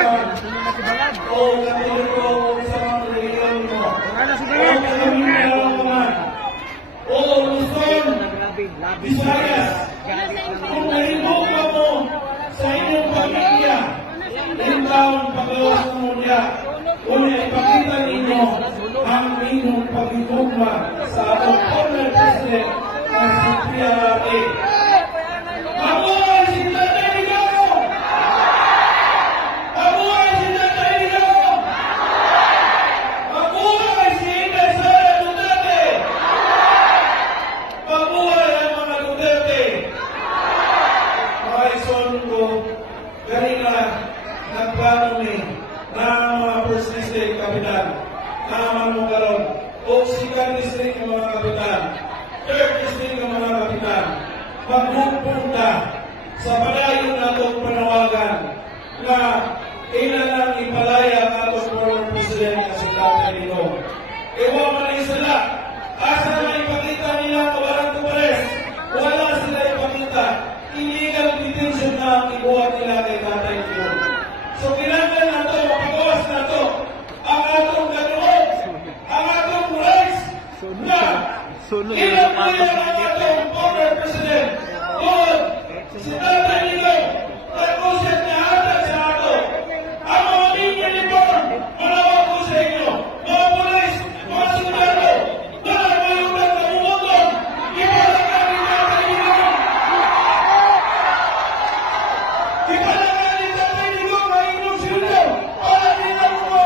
o Katoliko sa mga reliyon mo, o Kalawinawan, o Luzon, Visayas, kung nahimog ka mo sa inyong pamilya, limbaon pagawas mo niya, kung ipakita ninyo ang inyong pagigugma sa atong former president na si P.R.A. Mabuhay si Tatay Digong! Mabuhay si Tatay Digong! Mabuhay si Inday Sara Duterte! Mabuhay ang mga Duterte! Mga ison ko, kanina nagplano ni na mga first district kapitan, naman mo karon, o second district ng mga kapitan, third district ng mga kapitan, magpupunta sa padayon natong panawagan na lang ipalaya ang atong former president na si Tatay Digong. Iwa man sila, asa na ipakita nila na walang tupares, wala sila ipakita, illegal detention na ang ibuhat nila kay Tatay Digong. So kailangan na ito, mapagawas na ito, ang atong ganoon, ang atong rights na ilang ang atong former president. Lord, si Tatay Digong, nag-usap niya hatag sa ato. Ang mga uniform, malawag ko sa inyo, mga polis, mga sundalo, na mayroon na umutong, ipalagan ni Tatay Digong. Ipalagan ni Tatay Digong ang inyong sildo, para nila mo,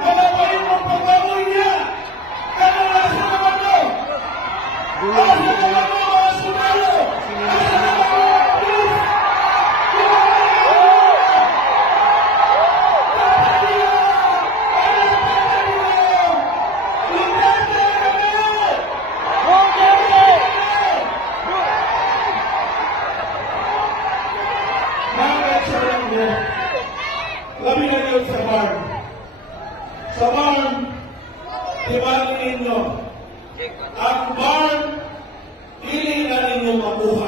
malabayin mo pagbaboy niya. Ano na sa naman mo? Ano sa naman mo, mga sundalo? Labi na yun sa bar. Sa bar, tibagin ninyo. Ang bar, hindi na ninyo mabuhay.